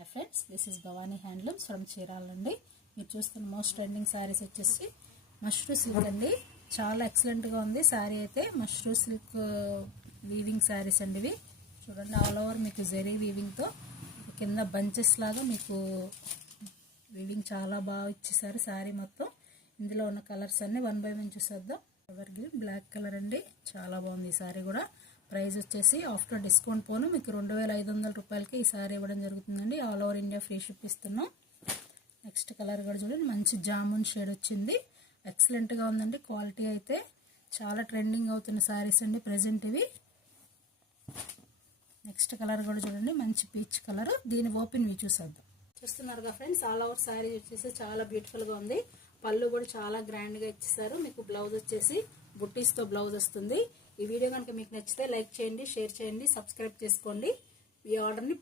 Hi friends, this is Bhavani handlooms from Chirala అండి. మీరు చూస్తున్న మోస్ట్ ట్రెండింగ్ శారీస్ వచ్చేసి మష్రూ సిల్క్ అండి. చాలా ఎక్సలెంట్గా ఉంది శారీ అయితే. మష్రూ సిల్క్ వీవింగ్ శారీస్ అండి ఇవి. చూడండి, ఆల్ ఓవర్ మీకు జెరీ వీవింగ్తో కింద బంచెస్ లాగా మీకు వీవింగ్ చాలా బాగా ఇచ్చేసారు శారీ మొత్తం. ఇందులో ఉన్న కలర్స్ అన్ని 1 by 1 చూసేద్దాం. ఎవర్ గ్రీన్ బ్లాక్ కలర్ అండి, చాలా బాగుంది ఈ శారీ కూడా. ప్రైస్ వచ్చేసి ఆఫ్టర్ డిస్కౌంట్ పోను మీకు 2500 రూపాయలకి ఈ సారీ ఇవ్వడం జరుగుతుందండి. All over India free ship ఇస్తున్నాం. నెక్స్ట్ కలర్ కూడా చూడండి, మంచి జామున్ షేడ్ వచ్చింది. ఎక్సలెంట్గా ఉందండి. క్వాలిటీ అయితే చాలా ట్రెండింగ్ అవుతున్న శారీస్ అండి ప్రెజెంట్ ఇవి. నెక్స్ట్ కలర్ కూడా చూడండి, మంచి పీచ్ కలర్. దీని ఓపెన్ వ్యూ చూసేద్దాం. చూస్తున్నారుగా ఫ్రెండ్స్, ఆల్ ఓవర్ శారీ వచ్చేసి చాలా బ్యూటిఫుల్గా ఉంది. పళ్ళు కూడా చాలా గ్రాండ్గా ఇచ్చేసారు. మీకు బ్లౌజ్ వచ్చేసి బుట్టీస్తో బ్లౌజ్ వస్తుంది. ఈ వీడియో కనుక మీకు నచ్చితే లైక్ చేయండి, షేర్ చేయండి, సబ్స్క్రైబ్ చేసుకోండి. ఈ ఆర్డర్ని